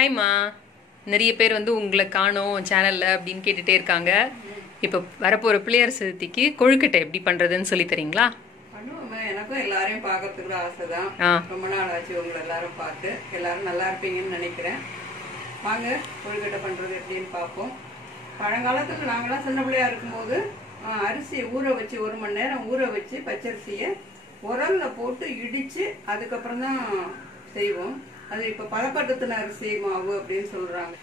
ஹாய்மா, நிறைய பேர் வந்து உங்களை காணோம் சேனல்ல அப்படின்னு கேட்டுட்டே இருக்காங்க. இப்போ வரப்போற பிள்ளையார் சதுர்த்திக்கு கொழுக்கட்டை எப்படி பண்றதுன்னு சொல்லி தரீங்களா? எனக்கும் எல்லாரையும் பார்க்கறதுக்கு ஆசைதான். ரொம்ப நாள் ஆச்சு உங்களை எல்லாரும் பார்த்து. எல்லாரும் நல்லா இருப்பீங்கன்னு நினைக்கிறேன். வாங்க கொழுக்கட்டை பண்றது எப்படின்னு பார்ப்போம். பழங்காலத்துல நாங்களாம் சின்ன பிள்ளையா இருக்கும்போது அரிசியை ஊற வச்சு 1 மணி நேரம் ஊற வச்சு பச்சரிசியை உரல்ல போட்டு இடிச்சு அதுக்கப்புறம் தான் செய்வோம். அது இப்ப பதப்படுத்தின அரிசி மாவு அப்படின்னு சொல்றாங்க.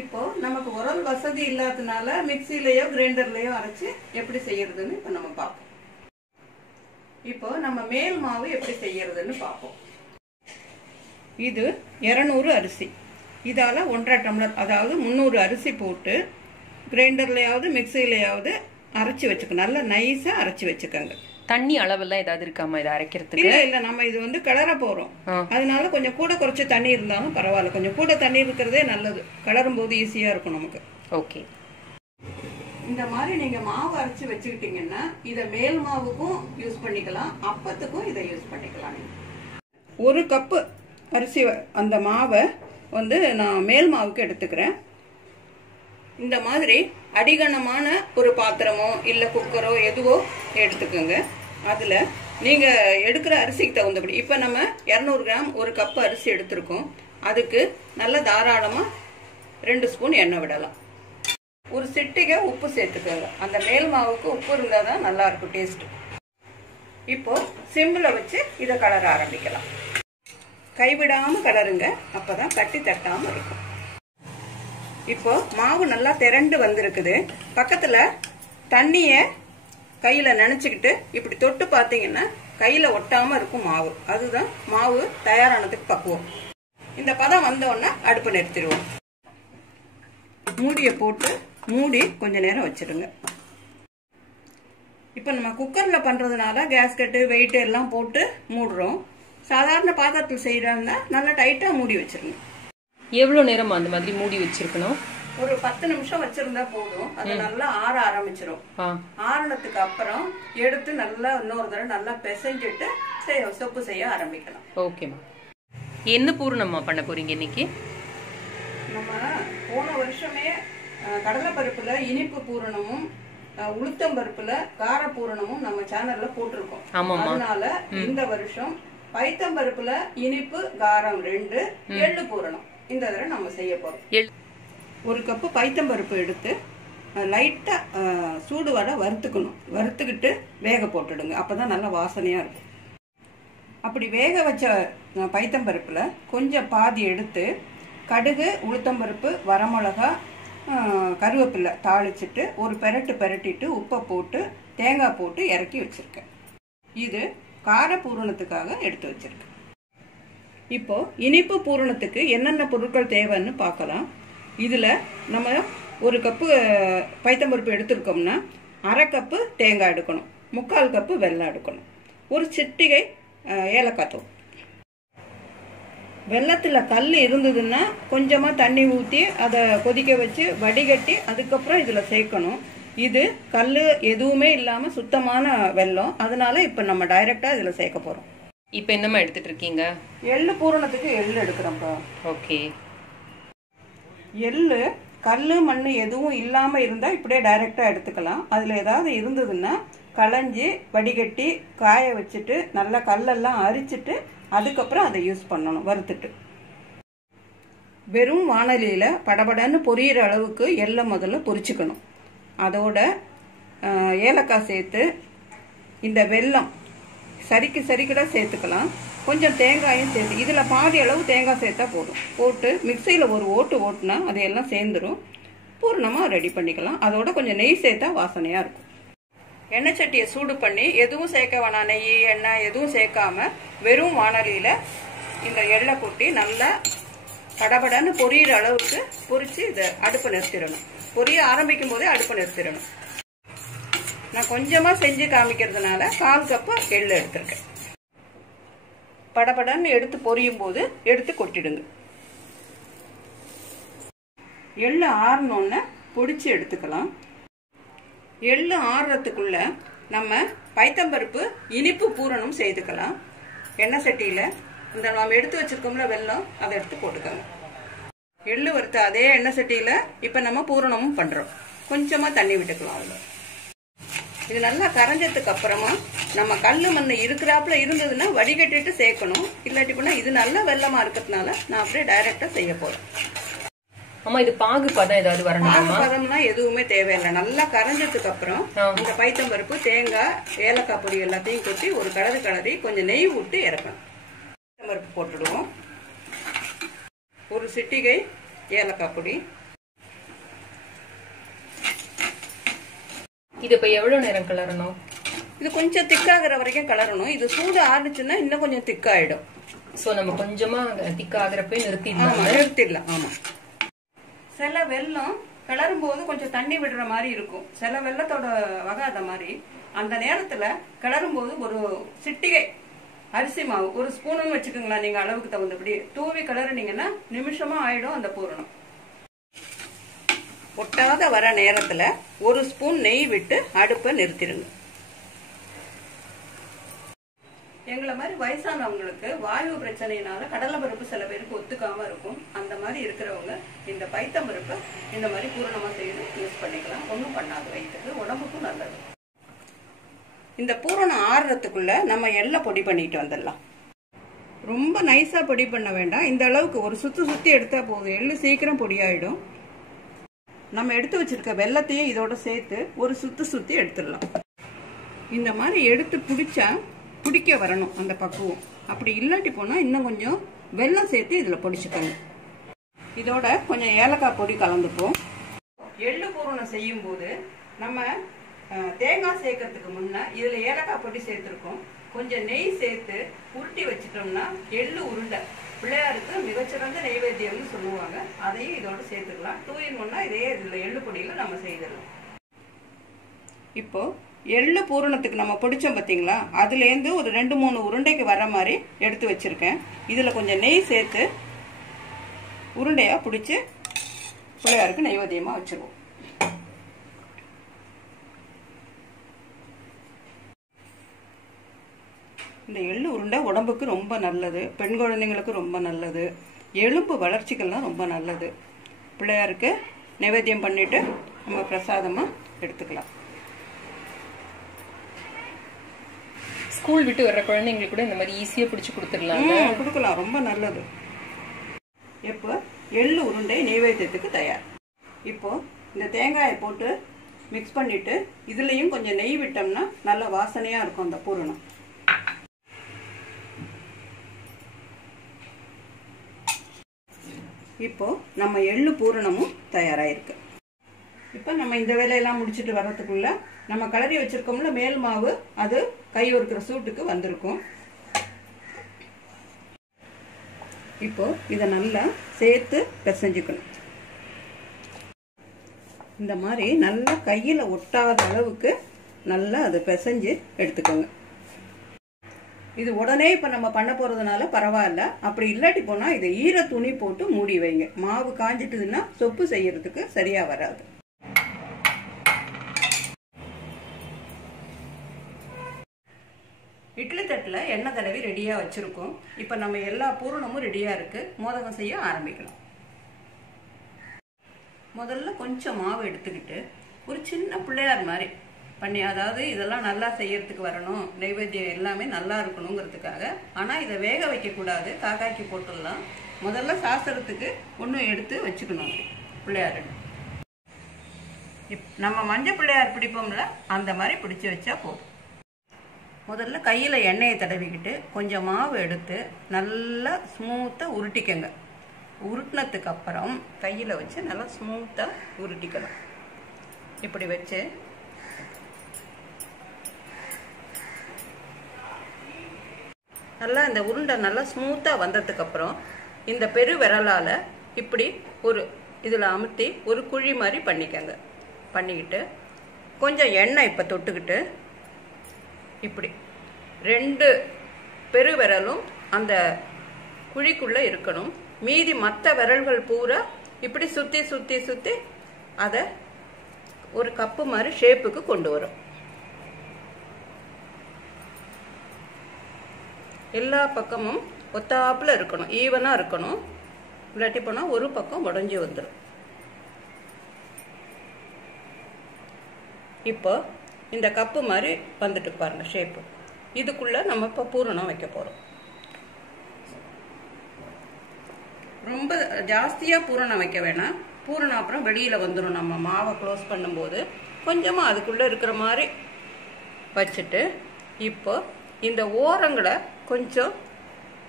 இப்போ நமக்கு உரல் வசதி இல்லாததுனால மிக்சிலயோ கிரைண்டர்லயோ அரைச்சு எப்படி செய்யறதுன்னு இப்ப நம்ம பார்ப்போம். இப்போ நம்ம மேல் மாவு எப்படி செய்யறதுன்னு பார்ப்போம். இது 200 அரிசி. இதால 1.5 டம்ளர், அதாவது 300 அரிசி போட்டு கிரைண்டர்லயாவது மிக்சிலயாவது அரைச்சு வச்சுக்கணும். நல்லா நைஸா அரைச்சு வச்சுக்கோங்க. தண்ணி அளவெல்லாம் ஏதாவது இருக்காமா இதை அரைக்கிறதுக்கு? இல்ல, நம்ம இது வந்து கிளற போறோம். அதனால கொஞ்சம் கூட குறைச்சு தண்ணி இருந்தாலும் பரவாயில்ல. கொஞ்சம் கூட தண்ணி இருக்கிறதே நல்லது. கிளறும் போது ஈஸியா இருக்கும் நமக்கு. ஓகே. இந்த மாதிரி நீங்க மாவு அரைச்சு வச்சுக்கிட்டீங்கன்னா இதை மேல் மாவுக்கும் யூஸ் பண்ணிக்கலாம், அப்பத்துக்கும் இதை யூஸ் பண்ணிக்கலாம். 1 கப்பு அரிசி அந்த மாவை வந்து நான் மேல் மாவுக்கு எடுத்துக்கிறேன். இந்த மாதிரி அடிகனமான ஒரு பாத்திரமோ இல்லை குக்கரோ எதுவோ எடுத்துக்கோங்க. அதில் நீங்கள் எடுக்கிற அரிசிக்கு தகுந்தபடி, இப்போ நம்ம 200 கிராம் 1 கப்பு அரிசி எடுத்திருக்கோம். அதுக்கு நல்ல தாராளமாக 2 ஸ்பூன் எண்ணெய் விடலாம். ஒரு சிட்டிகை உப்பு சேர்த்துக்கோங்க. அந்த மேல் மாவுக்கு உப்பு இருந்தால் தான் நல்லா இருக்கும் டேஸ்ட். இப்போ சிம்மில் வச்சு இதை கலர ஆரம்பிக்கலாம். கைவிடாமல் கலருங்க, அப்போதான் தட்டி தட்டாமல் இருக்கும். இப்போ மாவு நல்லா திரண்டு வந்திருக்குது. பக்கத்துல தண்ணிய கையில நினைச்சுக்கிட்டு இப்படி தொட்டு பாத்தீங்கன்னா கையில ஒட்டாம இருக்கும் மாவு. அதுதான் மாவு தயாரானதுக்கு பக்குவம். இந்த பதம் வந்தோன்னா அடுப்பு நிறுத்திடுவோம். மூடிய போட்டு மூடி கொஞ்ச நேரம் வச்சிருங்க. இப்ப நம்ம குக்கர்ல பண்றதுனால கேஸ்கட்டு வெயிட் எல்லாம் போட்டு மூடுறோம். சாதாரண பாத்திரத்தில் செய்யறோம்னா நல்லா டைட்டா மூடி வச்சிருங்க. எவ்வளவு நேரம் அந்த மாதிரி மூடி வச்சிருக்கணும்? ஒரு 10 நிமிஷம் வச்சிருந்தா போதும். அது நல்லா ஆற ஆரம்பிச்சிடும். ஆறுனதுக்கு அப்புறம் எடுத்து நல்லா இன்னொரு தடவை நல்லா பிசைஞ்சிட்டு சொப்பு செய்ய ஆரம்பிக்கலாம். ஓகேமா. என்ன பூரணமா பண்ண போறீங்க இன்னைக்கு? நம்ம போன வருஷமே கடலை பருப்புல இனிப்பு பூரணமும் உளுத்தம் பருப்புல கார பூரணமும் நம்ம சேனல்ல போட்டிருக்கோம். அதனால இந்த வருஷம் பைத்தம் பருப்புல இனிப்பு காரம் 2, எள்ளு பூரணம் இந்த தடவை நம்ம செய்ய போறோம். 1 கப்பு பைத்தம்பருப்பு எடுத்து லைட்டா சூடு வர வறுத்துக்கணும். வறுத்துக்கிட்டு வேக போட்டுடுங்க. அப்பதான் நல்லா வாசனையா இருக்கும். அப்படி வேக வச்ச பைத்தம்பருப்புல கொஞ்சம் பாதி எடுத்து கடுகு, உளுத்தம்பருப்பு, வரமிளகா, கருவேப்பிலை தாளிச்சிட்டு ஒரு பெரட்டிட்டு உப்பை போட்டு தேங்காய் போட்டு இறக்கி வச்சிருக்கேன். இது கார பூரணத்துக்காக எடுத்து வச்சிருக்கேன். இப்போ இனிப்பு பூரணத்துக்கு என்னென்ன பொருட்கள் தேவைன்னு பார்க்கலாம். இதுல நம்ம 1 கப்பு பைத்தம்பருப்பு எடுத்திருக்கோம்னா 1/2 கப்பு தேங்காய் எடுக்கணும், 3/4 கப்பு வெல்லம் எடுக்கணும், ஒரு சிட்டிகை ஏலக்காய் தூள். வெல்லத்துல கல் இருந்ததுன்னா கொஞ்சமா தண்ணி ஊற்றி அதை கொதிக்க வச்சு வடிகட்டி அதுக்கப்புறம் இதுல சேர்க்கணும். இது கல் எதுவுமே இல்லாம சுத்தமான வெல்லம். அதனால இப்ப நம்ம டைரக்டா இதுல சேர்க்க போறோம். இப்ப என்னமா எடுத்துட்டு இருக்கீங்க? எள்ளு பூரணத்துக்கு எள்ளு எடுக்கிறோம்ப்பா. ஓகே. எள்ளு கல்லு மண்ணு எதுவும் இல்லாம இருந்தா இப்படியே டைரக்டா எடுத்துக்கலாம். அதுல ஏதாவது இருந்ததுன்னா களைஞ்சி வடிகட்டி காய வச்சுட்டு நல்லா கல்லெல்லாம் அரிச்சிட்டு அதுக்கப்புறம் அதை யூஸ் பண்ணணும் வறுத்துட்டு. வெறும் வானலியில படபடன்னு பொரியிற அளவுக்கு எள்ளை முதல்ல பொரிச்சுக்கணும். அதோட ஏலக்காய் சேர்த்து இந்த வெல்லம் சரிக்கிட சேர்த்துக்கலாம். கொஞ்சம் தேங்காயும் சேர்த்து இதுல பாதி அளவு தேங்காய் சேர்த்தா போதும். போட்டு மிக்சியில ஒரு ஓட்டுனா அதையெல்லாம் சேர்ந்துடும். பூர்ணமா ரெடி பண்ணிக்கலாம். அதோட கொஞ்சம் நெய் சேர்த்தா வாசனையா இருக்கும். எண்ணெய் சட்டியை சூடு பண்ணி எதுவும் சேர்க்க வேணாம், நெய் எண்ணெய் எதுவும் சேர்க்காம வெறும் வானலியில இந்த எள்ளை கொட்டி நல்லா படபடன்னு பொரியிற அளவுக்கு பொரிச்சு இதை அடுப்பு நிறுத்திடணும். பொரிய ஆரம்பிக்கும் போதே அடுப்பு நிறுத்திடணும். நான் கொஞ்சமா செஞ்சு காமிக்கிறதுனால 1/4 கப்பு எள்ளு எடுத்திருக்கேன். படபடன்னு எடுத்து பொரியும் போது எடுத்து கொட்டிடுங்க. எள்ளு ஆறணும்னு பொடிச்சு எடுத்துக்கலாம். எள்ளு ஆறுறதுக்குள்ள நம்ம பைத்தம்பருப்பு இனிப்பு பூரணம் செய்துக்கலாம். எண்ணெய் சட்டியில இந்த நம்ம எடுத்து வச்சிருக்கோம்ல வெல்லம், அதை எடுத்து போட்டுக்கோங்க. எள்ளு வறுத்த அதே எண்ணெய் சட்டியில் இப்போ நம்ம பூரணமும் பண்ணுறோம். கொஞ்சமாக தண்ணி விட்டுக்கலாம் அதில். இது நல்லா கரைஞ்சதுக்கு அப்புறமா நம்ம கல் மண் இருக்கிறாப்புல இருந்ததுன்னா வடிகட்டிட்டு சேர்க்கணும். இல்லாட்டி போனால் இது நல்லா வெள்ளமா இருக்கிறதுனால நான் அப்படியே டைரக்டா செய்ய போறேன். அம்மா இது பாகு பதம் ஏதாவது வரணும்? பாகு பதம்லாம் எதுவுமே தேவையில்லை. நல்லா கரைஞ்சதுக்கு அப்புறம் இந்த பைத்தம்பருப்பு, தேங்காய், ஏலக்காய் பொடி எல்லாத்தையும் கொட்டி ஒரு கலரி கொஞ்சம் நெய் விட்டு இறக்கணும். பருப்பு போட்டுடுவோம். ஒரு சிட்டிகை ஏலக்காய் பொடி. இது இப்ப எவ்வளவு நேரம் கலரணும்? இது கொஞ்சம் திக்காகிற வரைக்கும் கலரணும். இது சூடு ஆறுச்சுன்னா இன்னும் கொஞ்சம் திக்காயிடும். சோ நம்ம கொஞ்சமா திக்காகிறப்ப நிறுத்திடலாம். ஆமா. சில வெல்லம் கிளறும் போது கொஞ்சம் தண்ணி விடுற மாதிரி இருக்கும். சில வெள்ளத்தோட வகை அத மாதிரி. அந்த நேரத்துல கிளறும் போது ஒரு சிட்டிகை அரிசி மாவு, ஒரு ஸ்பூனுன்னு வச்சுக்கோங்களா, நீங்க அளவுக்கு தகுந்தபடி தூவி கிளறுனீங்கன்னா நிமிஷமா ஆயிடும் அந்த பூரணம். ஒட்டாத வர நேரத்துல ஒரு ஸ்பூன் நெய் விட்டு அடுப்பை நிறுத்திடுங்க. எங்களை மாதிரி வயசானவங்களுக்கு வாயு பிரச்சனையினால கடலை பருப்பு சில பேருக்கு ஒத்துக்காம இருக்கும். அந்த மாதிரி இருக்கிறவங்க இந்த பைத்தம்பருப்பை இந்த மாதிரி பூரணமா செய்து யூஸ் பண்ணிக்கலாம். ஒன்றும் பண்ணாது, வயிற்றுக்கு உடம்புக்கும் நல்லது. இந்த பூரணம் ஆறுறதுக்குள்ள நம்ம எல்லாம் பொடி பண்ணிட்டு வந்துடலாம். ரொம்ப நைஸா பொடி பண்ண வேண்டாம். இந்த அளவுக்கு ஒரு சுத்தி எடுத்தா போதும். எள்ளு சீக்கிரம் பொடியாயிடும். நம்ம எடுத்து வச்சிருக்க வெல்லத்தையும் இதோட சேர்த்து ஒரு சுத்தி எடுத்துடலாம். இந்த மாதிரி எடுத்து பிடிக்க வரணும் அந்த பக்குவம். அப்படி இல்லாட்டி போனா இன்னும் கொஞ்சம் வெல்லம் சேர்த்து இதுல பொடிச்சுக்கோங்க. இதோட கொஞ்சம் ஏலக்காய் பொடி கலந்துப்போம். எள்ளு பூரணம் செய்யும் போது நம்ம தேங்காய் சேர்க்கறதுக்கு முன்ன இதுல ஏலக்காய் பொடி சேர்த்திருக்கோம். கொஞ்சம் நெய் சேர்த்து உருட்டி வச்சுட்டோம்னா எள்ளு உருண்டை பிள்ளையாருக்கு மிகச்சிறந்த நைவேத்தியம்னு சொல்லுவாங்க. அதையும் இதோட சேர்த்துக்கலாம். 2 in 1 இதே இதுல எள்ளு பொடியில நம்ம செய்திடலாம். இப்போ எள்ளு பூரணத்துக்கு நம்ம பொடிச்சோம் பார்த்தீங்களா, அதுலேருந்து ஒரு 2-3 உருண்டைக்கு வர மாதிரி எடுத்து வச்சிருக்கேன். இதுல கொஞ்சம் நெய் சேர்த்து உருண்டையா பிடிச்சி பிள்ளையாருக்கு நைவேத்தியமா வச்சிருவோம். இந்த எள்ளு உருண்டை உடம்புக்கு ரொம்ப நல்லது. பெண் குழந்தைங்களுக்கு ரொம்ப நல்லது. எலும்பு வளர்ச்சிக்கெல்லாம் ரொம்ப நல்லது. பிள்ளையாருக்கு நைவேத்தியம் பண்ணிட்டு நம்ம பிரசாதமா எடுத்துக்கலாம். ஸ்கூல் விட்டு வர்ற குழந்தைங்களுக்கு கூட இந்த மாதிரி ஈஸியா பிடிச்சு கொடுக்கலாம். ரொம்ப நல்லது. இப்போ எள்ளு உருண்டை நைவேத்தியத்துக்கு தயார். இப்போ இந்த தேங்காயை போட்டு மிக்ஸ் பண்ணிட்டு இதுலயும் கொஞ்சம் நெய் விட்டோம்னா நல்ல வாசனையா இருக்கும் அந்த பூரணம். இப்போ நம்ம எள்ளு பூரணமும் தயாராயிருக்கு. இப்போ நம்ம இந்த வேலையெல்லாம் முடிச்சுட்டு வர்றதுக்குள்ள நம்ம கலரி வச்சிருக்கோம்ல மேல் மாவு, அது கை ஒருக்கிற சூட்டுக்கு வந்திருக்கும். இப்போ இதை நல்லா சேர்த்து பிசைஞ்சுக்கணும். இந்த மாதிரி நல்லா கையில ஒட்டாத அளவுக்கு நல்லா அதை பிசைஞ்சு எடுத்துக்கோங்க. இது உடனே இப்ப நம்ம பண்ண போறதுனால பரவாயில்ல. அப்படி இல்லாட்டி போனா இதை ஈர துணி போட்டு மூடி வைங்க. மாவு காஞ்சிட்டுதுன்னா சொப்பு செய்யறதுக்கு சரியா வராது. இட்லி தட்டுல எண்ணெய் தடவி ரெடியா வச்சிருக்கோம். இப்ப நம்ம எல்லா பூரணமும் ரெடியா இருக்கு. மோதகம் செய்ய ஆரம்பிக்கலாம். முதல்ல கொஞ்சம் மாவு எடுத்துக்கிட்டு ஒரு சின்ன பிள்ளையார் மாதிரி பண்ணி, அதாவது இதெல்லாம் நல்லா செய்யறதுக்கு வரணும், நைவேத்தியம் எல்லாமே நல்லா இருக்கணுங்கிறதுக்காக. ஆனால் இதை வேக வைக்கக்கூடாது, காக்காய்க்கு போட்டுடலாம். முதல்ல சாஸ்திரத்துக்கு ஒன்று எடுத்து வச்சுக்கணும் பிள்ளையார். நம்ம மஞ்சள் பிள்ளையார் பிடிப்போம்ல, அந்த மாதிரி பிடிச்சி வச்சா போதும். முதல்ல கையில் எண்ணெயை தடவிக்கிட்டு கொஞ்சம் மாவு எடுத்து நல்லா ஸ்மூத்தாக உருட்டிக்கங்க. உருட்டினதுக்கு அப்புறம் கையில் வச்சு நல்லா ஸ்மூத்தாக உருட்டிக்கலாம். இப்படி வச்சு நல்லா இந்த உருண்டை நல்லா ஸ்மூத்தாக வந்ததுக்கு அப்புறம் இந்த பெரு விரலால் இப்படி ஒரு இதில் அமுத்தி ஒரு குழி மாதிரி பண்ணிக்கங்க. பண்ணிக்கிட்டு கொஞ்சம் எண்ணெய் இப்போ தொட்டுக்கிட்டு இப்படி 2 பெரு விரலும் அந்த குழிக்குள்ளே இருக்கணும். மீதி மற்ற விரல்கள் பூரா இப்படி சுற்றி சுற்றி சுற்றி அதை ஒரு கப்பு மாதிரி ஷேப்புக்கு கொண்டு வரும். எல்லா பக்கமும் ஒத்தாப்புல இருக்கணும், ஈவனா இருக்கணும். இல்லாட்டி போனால் ஒரு பக்கம் உடஞ்சி வந்துடும். இப்போ இந்த கப்பு மாதிரி வந்துட்டு பாருங்க ஷேப்பு. இதுக்குள்ள நம்ம இப்போ பூரணம் வைக்க போகிறோம். ரொம்ப ஜாஸ்தியாக பூரணம் வைக்க வேணாம். பூரணம் அப்புறம் வெளியில் வந்துடும். நம்ம மாவை க்ளோஸ் பண்ணும்போது கொஞ்சமாக அதுக்குள்ளே இருக்கிற மாதிரி வச்சுட்டு இப்போ இந்த ஓரங்களை கொஞ்சம்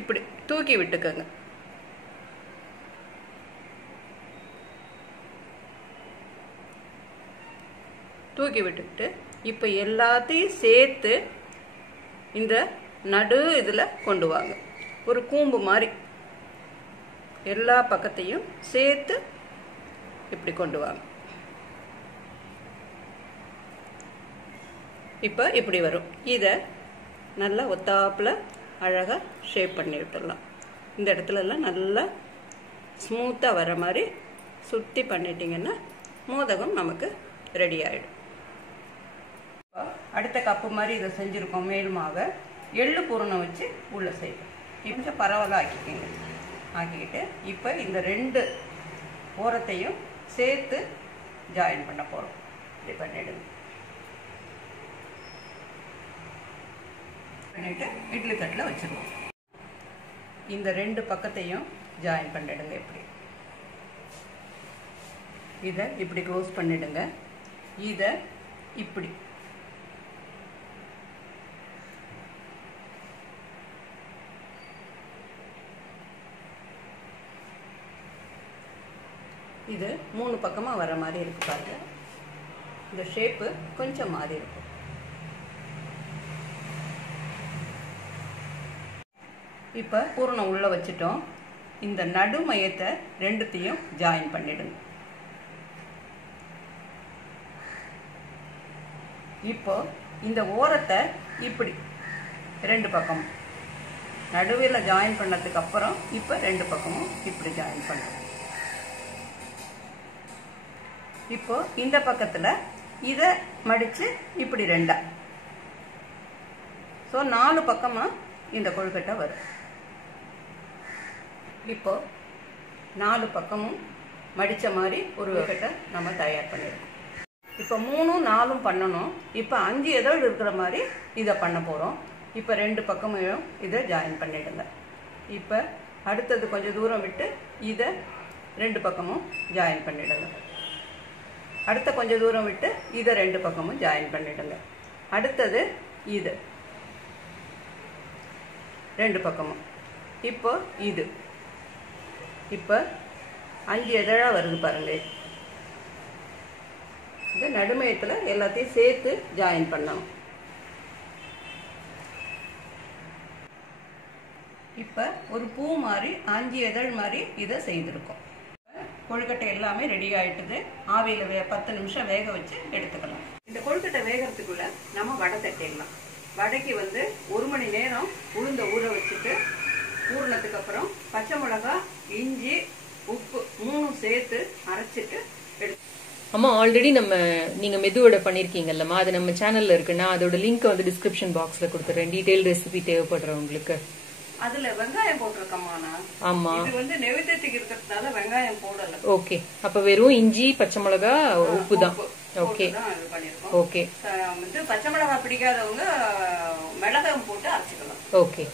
இப்படி தூக்கி விட்டுக்கோங்க. தூக்கி விட்டுக்கிட்டு இப்போ எல்லாத்தையும் சேர்த்து இந்த நடு இதில் கொண்டு வாங்க. ஒரு கூம்பு மாதிரி எல்லா பக்கத்தையும் சேர்த்து இப்படி கொண்டு வாங்க. இப்போ இப்படி வரும். இதை நல்லா ஒத்தாப்பில் அழகாக ஷேப் பண்ணி விட்டுடலாம். இந்த இடத்துலலாம் நல்லா ஸ்மூத்தாக வர மாதிரி சுற்றி பண்ணிட்டீங்கன்னா மோதகம் நமக்கு ரெடி ஆகிடும். அடுத்த கப்பு மாதிரி இதை செஞ்சுருக்கோம். மேல் மாவை எள்ளு பூரணம் வச்சு உள்ளே செய்வோம். கொஞ்சம் பரவலாக ஆக்கிக்கோங்க. ஆக்கிக்கிட்டு இப்போ இந்த 2 ஓரத்தையும் சேர்த்து ஜாயின் பண்ண போகிறோம். இப்படி பண்ணிவிடுங்க. பண்ணிவிட்டு இட்லி தட்டில் வச்சுருவோம். இந்த 2 பக்கத்தையும் ஜாயின் பண்ணிடுங்க. இப்படி இதை இப்படி க்ளோஸ் பண்ணிடுங்க. இதை இப்படி இது 3 பக்கமாக வர மாதிரி இருக்கு பாருங்க. இந்த ஷேப்பு கொஞ்சம் மாறி இருக்கும். இப்போ பூரணம் உள்ள வச்சுட்டோம். இந்த நடு மையத்தை 2த்தையும் ஜாயின் பண்ணிடுங்க. இப்போ இந்த ஓரத்தை இப்படி 2 பக்கமும் நடுவில் ஜாயின் பண்ணதுக்கு அப்புறம் இப்போ 2 பக்கமும் இப்படி ஜாயின் பண்ணுறோம். இப்போ இந்த பக்கத்தில் இதை மடித்து இப்படி 2. ஸோ 4 பக்கமாக இந்த கொழுக்கட்டை வரும். இப்போ 4 பக்கமும் மடித்த மாதிரி ஒரு கொழுக்கட்டை நம்ம தயார் பண்ணிடுறோம். இப்போ 3, 4 பண்ணணும். இப்போ 5 எதோடு இருக்கிற மாதிரி இதை பண்ண போகிறோம். இப்போ 2 பக்கமும் இதை ஜாயின் பண்ணிடுங்க. இப்போ அடுத்தது கொஞ்சம் தூரம் விட்டு இதை 2 பக்கமும் ஜாயின் பண்ணிடுங்க. அடுத்த கொஞ்சம் தூரம் விட்டு இதை 2 பக்கமும் ஜாயின் பண்ணிடுங்க. அடுத்தது இது 2 பக்கமும். இப்போ இது இப்போ 5 எதழா வருது பாருங்க. இந்த நடுமையத்தில் எல்லாத்தையும் சேர்த்து ஜாயின் பண்ணணும். இப்போ ஒரு பூ மாதிரி 5 இதழ் மாதிரி இதை செய்திருக்கோம். கொழுக்கட்டை எல்லாமே ரெடி ஆயிட்டுது. ஆவியில் 10 நிமிஷம் வேக வச்சு எடுத்துக்கலாம். இந்த கொழுக்கட்டை வேகிறதுக்குள்ள நம்ம வடை தட்டிடலாம். வடைக்கு 1 மணி நேரம் உளுந்த ஊற வச்சுட்டு ஊறினதுக்கு அப்புறம் பச்சை மிளகாய், இஞ்சி, உப்பு 3 சேர்த்து அரைச்சிட்டு எடுத்து. அம்மா ஆல்ரெடி நீங்க மெதுவடை பண்ணிருக்கீங்கல்லம்மா, அது நம்ம சேனல்ல இருக்குன்னா அதோட லிங்க் டிஸ்கிரிப்ஷன் பாக்ஸ்ல கொடுத்துறேன். டீடைல் ரெசிபி தேவைப்படுறவங்களுக்கு. அதுல வெங்காயம் போட்டிருக்கோம்மா. ஆமா, இது நெவேத்தியத்துக்கு இருக்கிறதுனால வெங்காயம் போடல. ஓகே, அப்ப வெறும் இஞ்சி, பச்சை மிளகா, உப்பு தான். Okay okay. பச்சை மிளகாய் பிடிக்காதவங்க மிளகாய் போட்டு அரைச்சிக்கலாம். ஓகே.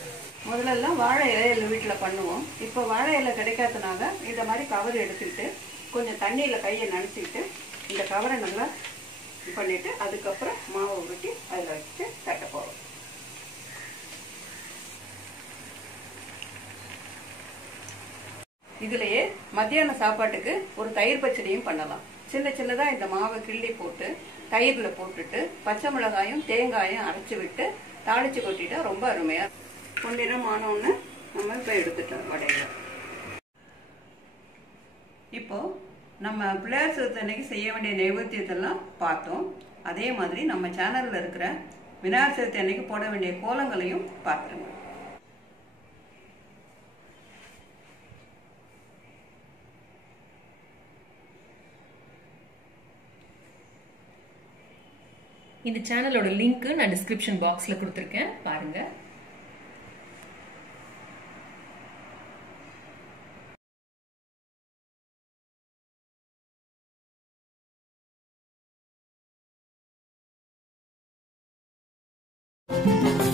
முதல்ல எல்லாம் வாழை இலையில வீட்டுல பண்ணுவோம். இப்ப வாழை இலை கிடைக்காதனால இந்த மாதிரி கவர் எடுத்துக்கிட்டு கொஞ்சம் தண்ணியில கையை நனைச்சிக்கிட்டு இந்த கவரை நல்லா பண்ணிட்டு அதுக்கப்புறம் மாவை ஊற்றி அதில் வச்சு தட்ட போறோம். இதுலயே மத்தியான சாப்பாட்டுக்கு ஒரு தயிர் பச்சடியும் பண்ணலாம். சின்ன சின்னதா இந்த மாவை கிள்ளி போட்டு தயிர்ல போட்டுட்டு பச்சை மிளகாயும் தேங்காயும் அரைச்சு விட்டு தாளிச்சு கொட்டிட்டா ரொம்ப அருமையா. பொன்னிறம் ஆனோன்னு நம்ம இப்ப எடுத்துட்டோம் வடையில. இப்போ நம்ம பிள்ளையார் சதுர்த்தி அன்னைக்கு செய்ய வேண்டிய நைவேத்தியத்தெல்லாம் பார்த்தோம். அதே மாதிரி நம்ம சேனல்ல இருக்கிற விநாயகர் சதுர்த்தி அன்னைக்கு போட வேண்டிய கோலங்களையும் பார்த்துருங்க. இந்த சேனலோட லிங்க் நான் டிஸ்கிரிப்ஷன் பாக்ஸ்ல கொடுத்துருக்கேன், பாருங்க. you.